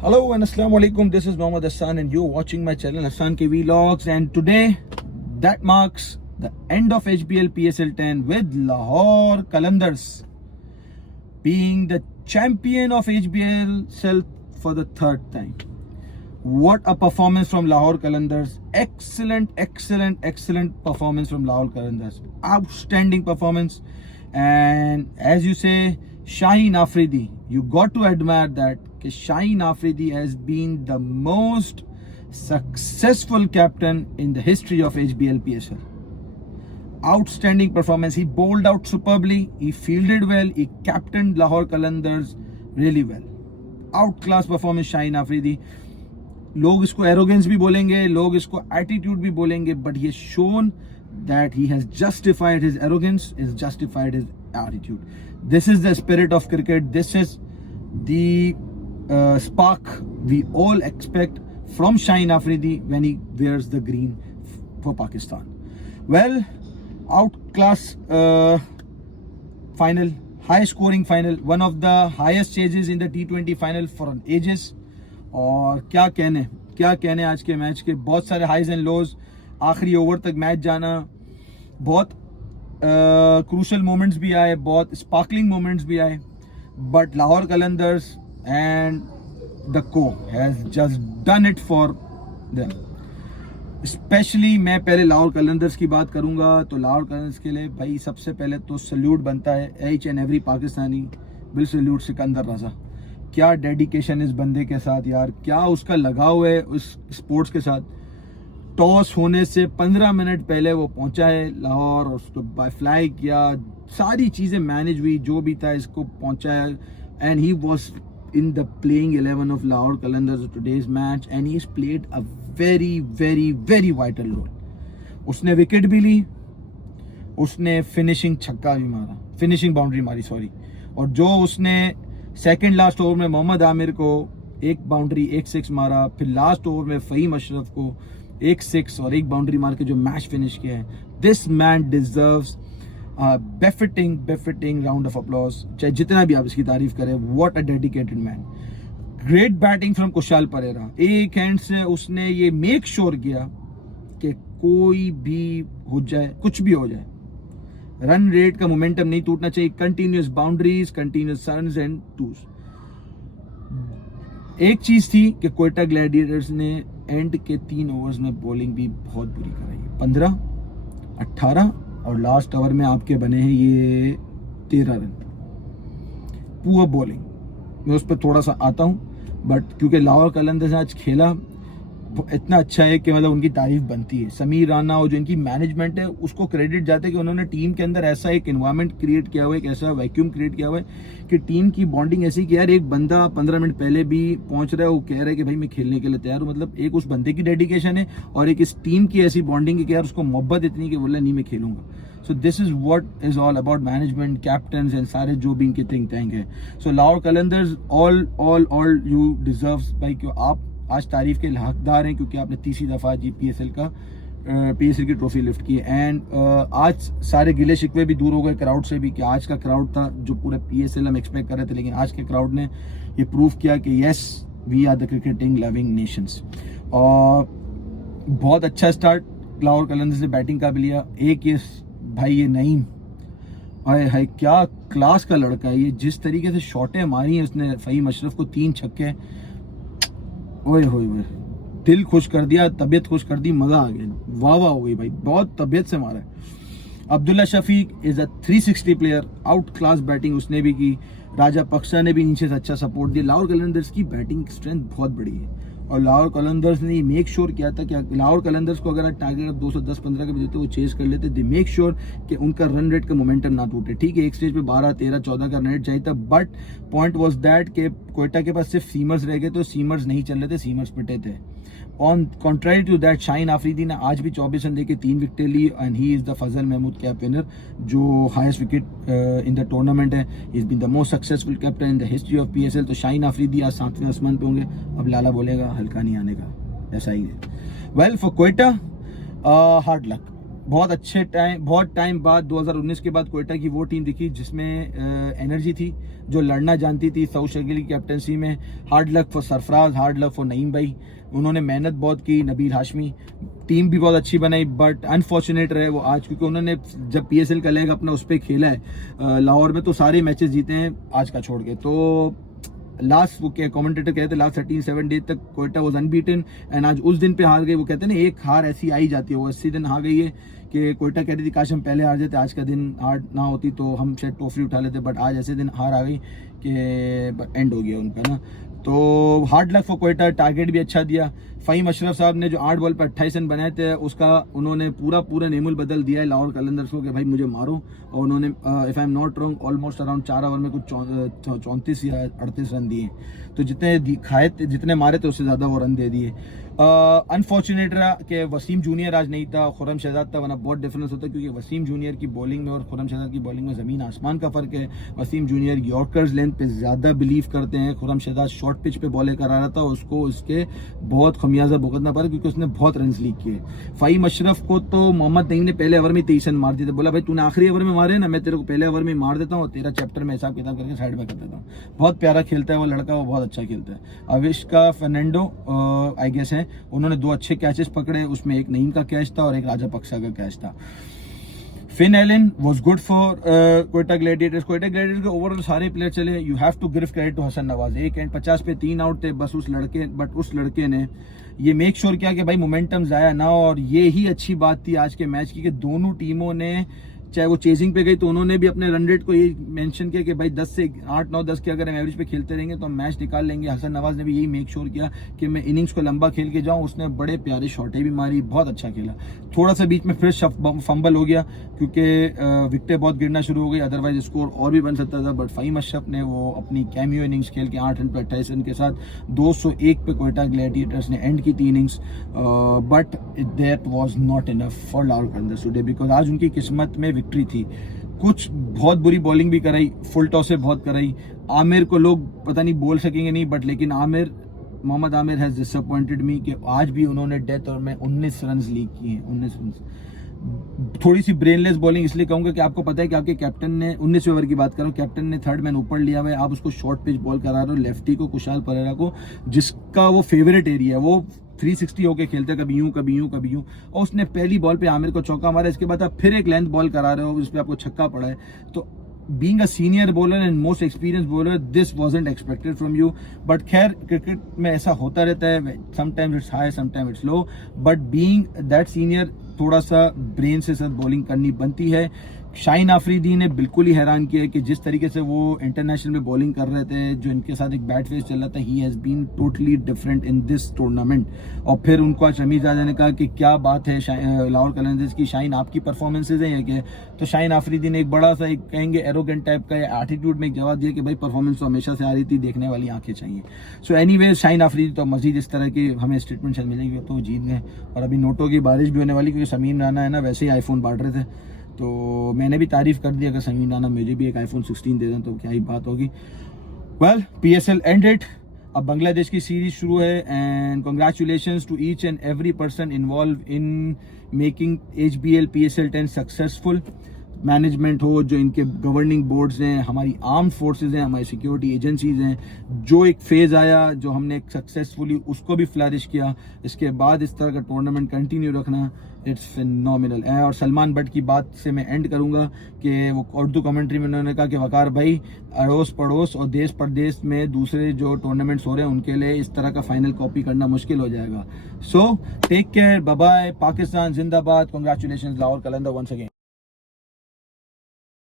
Hello and Assalamu alaikum. This is Mohammad Hassan and you're watching my channel Hassan K Vlogs. And today that marks the end of HBL PSL 10 with Lahore Qalandars being the champion of HBL self for the third time. What a performance from Lahore Qalandars. Excellent performance from Lahore Qalandars. Outstanding performance. And as you say, Shaheen Afridi, you got to admire that Shaheen Afridi has been the most successful captain in the history of HBL PSL. Outstanding performance. He bowled out superbly, he fielded well, he captained Lahore Qalandars really well. Outclass performance Shaheen Afridi. लोग इसको arrogance भी बोलेंगे, लोग इसको attitude भी बोलेंगे, but he has shown that he has justified his arrogance, has justified his attitude. This is the spirit of cricket. This is the spark we all expect from Shaheen Afridi when he wears the green for Pakistan. Well, outclass final, high scoring final, one of the highest chases in the T20 final for ages. और क्या कहने आज के match के, बहुत सारे highs and lows, आखिरी over तक मैच जाना, बहुत क्रूशल मोमेंट्स भी आए, बहुत स्पार्कलिंग मोमेंट्स भी आए, but Lahore Qalandars and the को has just done it for them. Specially मैं पहले लाहौर कलंदर्स की बात करूंगा तो लाहौर कलंदर्स के लिए भाई सबसे पहले तो सल्यूट बनता है each and every Pakistani. Big salute Sikandar Raza. क्या डेडिकेशन इस बंदे के साथ यार, क्या उसका लगाव है उस स्पोर्ट्स के साथ. टॉस होने से 15 मिनट पहले वो पहुंचा है लाहौर, और उसको बाय फ्लाई किया, सारी चीज़ें मैनेज हुई, जो भी था इसको पहुंचाया. And he was in the playing 11 of Lahore Qalandars today's match and he is played a very vital role. उसने विकेट भी ली, उसने फिनिशिंग छक्का भी मारा, फिनिशिंग बाउंड्री मारी सॉरी, और जो उसने सेकंड लास्ट ओवर में मोहम्मद आमिर को एक बाउंड्री एक सिक्स मारा, फिर लास्ट ओवर में फ़हीम अशरफ को एक सिक्स और एक बाउंड्री मार के जो मैच फिनिश किया है, this man deserves befitting round of applause. चाहे जितना भी आप इसकी तारीफ करें, what a dedicated man. Great batting from Kushal Perera. एक हैंड से उसने ये मेक श्योर किया कि कोई भी हो जाए, कुछ भी हो जाए, रन रेट का मोमेंटम नहीं टूटना चाहिए. Continuous boundaries, continuous runs and twos. एक चीज थी कि कोयटा ग्लैडिएटर्स ने एंड के 3 ओवर्स में बॉलिंग भी बहुत बुरी कराई. 15, 18 और लास्ट ओवर में आपके बने हैं ये 13 रन. Poor bowling. मैं उस पर थोड़ा सा आता हूं, बट क्योंकि लाहौर कलंदर्स आज खेला इतना अच्छा है कि मतलब उनकी तारीफ बनती है. समीर राना और जो इनकी मैनेजमेंट है उसको क्रेडिट जाता है कि उन्होंने टीम के अंदर ऐसा एक एनवायरनमेंट क्रिएट किया हुआ है, एक ऐसा वैक्यूम क्रिएट किया हुआ है कि टीम की बॉन्डिंग ऐसी कि यार एक बंदा 15 मिनट पहले भी पहुंच रहा है, वो कह रहा है कि भाई मैं खेलने के लिए तैयार हूँ. मतलब एक उस बंदे की डेडिकेशन है और एक इस टीम की ऐसी बॉन्डिंग है कि यार उसको मोहब्बत इतनी कि बोला नहीं मैं खेलूंगा. So this is what is all about management, captains and सारे जो भी इनके थिंक टैंक है. सो Lahore Qalandars all you deserves भाई, क्यों आप आज तारीफ के हकदार हैं क्योंकि आपने तीसरी दफ़ा जी पीएसएल की ट्रॉफी लिफ्ट की. एंड आज सारे गिले शिकवे भी दूर हो गए क्राउड से भी, कि आज का क्राउड था जो पूरा पीएसएल हम एक्सपेक्ट कर रहे थे, लेकिन आज के क्राउड ने ये प्रूव किया कि yes we are the cricketing loving nations. और बहुत अच्छा स्टार्ट लाहौर कलंदर्स ने बैटिंग का भी लिया. एक ये भाई ये नईम, हाय क्या क्लास का लड़का है ये. जिस तरीके से शॉटें मारी हैं उसने, फ़हीम अशरफ को 3 छक्के, ओए दिल खुश कर दिया, तबीयत खुश कर दी, मजा आ गया, वाह हो गई भाई, बहुत तबीयत से मारा है. Abdullah Shafique is a 360 player. Out class batting उसने भी की. राजा पक्सा ने भी नीचे से अच्छा सपोर्ट दिया. लाहौर कलंदर्स की बैटिंग स्ट्रेंथ बहुत बड़ी है और लाहौर कलंदर्स ने मेक श्योर किया था कि लाहौर कलंदर्स को अगर टारगेट 210-15 का भी देते वो चेस कर लेते. दे मेक श्योर कि उनका रन रेट का मोमेंटम ना टूटे. ठीक है, एक स्टेज पे 12, 13, 14 का रन रेट चाहिए था, बट पॉइंट वाज दैट कि कोयटा के पास सिर्फ सीमर्स रह गए, तो सीमर्स नहीं चल रहे थे, सीमर्स पिटे थे. On contrary to that, Shaheen Afridi ने आज भी 24 रन देके 3 विकेटें ली and he is the Fazal Mahmood cap winner, जो highest wicket in the tournament है. He is been the most successful captain in the history of PSL. तो शाहीन आफरीदी आज 7वें आसमान पे होंगे. अब लाला बोलेगा हल्का नहीं आने का, ऐसा ही है. Well for Quetta hard luck. बहुत टाइम बाद 2019 के बाद क्वेटा की वो टीम दिखी जिसमें एनर्जी थी, जो लड़ना जानती थी। सऊद शकील की कैप्टनसी में hard luck for Sarfaraz, hard luck for Naeem भाई, उन्होंने मेहनत बहुत की। नबील हाशमी, टीम भी बहुत अच्छी बनाई, बट अनफॉर्चुनेट रहे वो आज, क्योंकि उन्होंने जब PSL का लेग अपना उस पर खेला है लाहौर में, तो सारे मैचेस जीते हैं आज का छोड़ के। तो लास्ट वो क्या कमेंटेटर कहते हैं, लास्ट 13-7 डेज तक क्वेटा वाज अनबीटन, एंड आज उस दिन पे हार गई। वो कहते हैं ना, एक हार ऐसी आई जाती है, वो 80 दिन हार गई है कि क्वेटा कहती थी काश हम पहले हार जाते, आज का दिन हार ना होती तो हम शायद ट्रॉफी उठा लेते, बट आज ऐसे दिन हार आ गई कि एंड हो गया उनका ना। तो hard luck for Quetta, target भी अच्छा दिया। फ़हीम अशरफ साहब ने जो 8 बॉल पर 28 रन बनाए थे, उसका उन्होंने पूरा नेमुल बदल दिया है लाहौर कलंदर्स को कि भाई मुझे मारो। और उन्होंने if I am not wrong almost around 4 over में कुछ 34 या 38 रन दिए। तो जितने मारे थे उससे ज़्यादा वो रन दे दिए। अनफॉर्चुनेट रहा कि वसीम जूनियर आज नहीं था, खुर्रम शहजाद था, वरना बहुत डिफरेंस होता, क्योंकि वसीम जूनियर की बॉलिंग में और खुर्रम शहजाद की बॉलिंग में ज़मीन आसमान का फ़र्क है। वसीम जूनियर यॉर्कर्स लेंथ पे ज़्यादा बिलीव करते हैं, खुर्रम शहजाद शॉर्ट पिच पे बॉलें करा रहा था, उसको उसके बहुत खमियाजा भुगतना पड़ा क्योंकि उसने बहुत रन लीक किए। फ़हीम अशरफ को तो मोहम्मद नईम ने पहले ओवर में 23 रन मार दिए थे, बोला भाई तूने आखिरी ओवर में मारे ना, मैं तेरे को पहले ओवर में मार देता हूँ और तेरा चैप्टर में हिसाब किताब करके साइड में कर देता हूँ। बहुत प्यारा खेलता है वो लड़का, वो बहुत अच्छा खेलता है। अविष्का फर्नांडो आई गेस है, उन्होंने 2 अच्छे कैचेस पकड़े, उसमें एक नईम का कैच था और एक राजा पक्सा का कैच था। Finn Allen was good for Quetta Gladiators. Quetta Gladiators के ओवरऑल सारे प्लेयर चले, you have to give credit to Hasan Nawaz. 1 and 50 पे 3 आउट थे बस उस लड़के ने ये मेक श्योर किया कि भाई मोमेंटम जाया ना, और ये ही अच्छी बात थी आज के मैच की कि दोनों टीमों ने, चाहे वो चेजिंग पे गई तो उन्होंने भी अपने रन रेट को ये मेंशन किया कि भाई 10 से 8, 9, 10 के अगर हम एवरेज पे खेलते रहेंगे तो हम मैच निकाल लेंगे। हसन नवाज ने भी यही मेक श्योर किया कि मैं इनिंग्स को लंबा खेल के जाऊं। उसने बड़े प्यारे शॉटें भी मारी, बहुत अच्छा खेला। थोड़ा सा बीच में फिर फंबल हो गया क्योंकि विकेटें बहुत गिरना शुरू हो गई, अदरवाइज स्कोर और भी बन सकता था, बट फ़हीम अशरफ ने वो अपनी कैमियो इनिंग्स खेल के 8 रन पे 28 रन के साथ 201 पे क्वेटा ग्लैडिएटर्स ने एंड की थी innings. But that was not enough for Lahore Qalandars today, because आज उनकी किस्मत में विक्ट्री थी। कुछ बहुत बुरी बॉलिंग भी कराई, फुल टॉस से बहुत कराई। आमिर को लोग पता नहीं बोल सकेंगे नहीं, बट लेकिन Mohammad Amir has disappointed me कि आज भी उन्होंने डेथ ओवर में 19 रन लीक किए हैं, 19 रन। थोड़ी सी ब्रेनलेस बॉलिंग इसलिए कहूंगा कि आपको पता है कि आपके कैप्टन ने 19वें ओवर की बात करो, कैप्टन ने 3rd मैन ऊपर लिया हुआ है, आप उसको शॉर्ट पिच बॉल करा रहे हो लेफ्टी को, कुशाल परेरा को, जिसका वो फेवरेट एरिया है, वो 360 होके खेलते कभी यूं कभी यूं कभी यूं, और उसने पहली बॉल पे आमिर को चौका मारा। इसके बाद आप फिर एक लेंथ बॉल करा रहे हो जिस पे आपको छक्का पड़ा है। तो being a senior bowler and most experienced bowler, this wasn't expected from you, but खैर क्रिकेट में ऐसा होता रहता है, sometimes it's high, sometimes it's low, but being that senior थोड़ा सा ब्रेन से साथ बॉलिंग करनी बनती है। शाहीन आफरीदी ने बिल्कुल ही हैरान किया कि जिस तरीके से वो इंटरनेशनल में बॉलिंग कर रहे थे, जो इनके साथ एक बैट फेस चल रहा था, he has been totally different in this tournament. और फिर उनको आज रमीज आजा ने कहा कि क्या बात है लाहौर कलंदर्स की, शाहीन आपकी परफॉर्मेंसेज हैं या क्या? तो शाहीन आफरीदी ने एक बड़ा सा एक कहेंगे एरोगेंट टाइप का एटीट्यूड में एक जवाब दिया कि भाई परफॉर्मेंस तो हमेशा से आ रही थी, देखने वाली आंखें चाहिए। सो एनीवेज शाहीन आफरीदी तो मजीद इस तरह की हमें स्टेटमेंट शायद मिलेंगे तो जीत गए। और अभी नोटों की बारिश भी होने वाली, क्योंकि समीम राना है ना वैसे ही आईफोन बांट रहे थे, तो मैंने भी तारीफ कर दी, अगर समीम राना मुझे भी एक iPhone 16 दे दें तो क्या ही बात होगी। वेल, PSL एंडेड, अब बांग्लादेश की सीरीज शुरू है, and congratulations to each and every person involve in making HBL PSL 10 successful. Management हो, जो इनके गवर्निंग बोर्ड्स हैं, हमारी आर्म फोर्सेस हैं, हमारी सिक्योरिटी एजेंसीज हैं, जो एक फेज़ आया जो हमने सक्सेसफुली उसको भी फ्लरिश किया, इसके बाद इस तरह का टूर्नामेंट कंटिन्यू रखना, इट्स फिनोमिनल। और सलमान बट की बात से मैं एंड करूंगा कि वो उर्दू कमेंट्री में उन्होंने कहा कि वकार भाई, अड़ोस पड़ोस और देश परदेश में दूसरे जो टूर्नामेंट्स हो रहे हैं उनके लिए इस तरह का फाइनल कॉपी करना मुश्किल हो जाएगा। So take care, bye bye, Pakistan जिंदाबाद, congratulations Lahore Qalandar once again.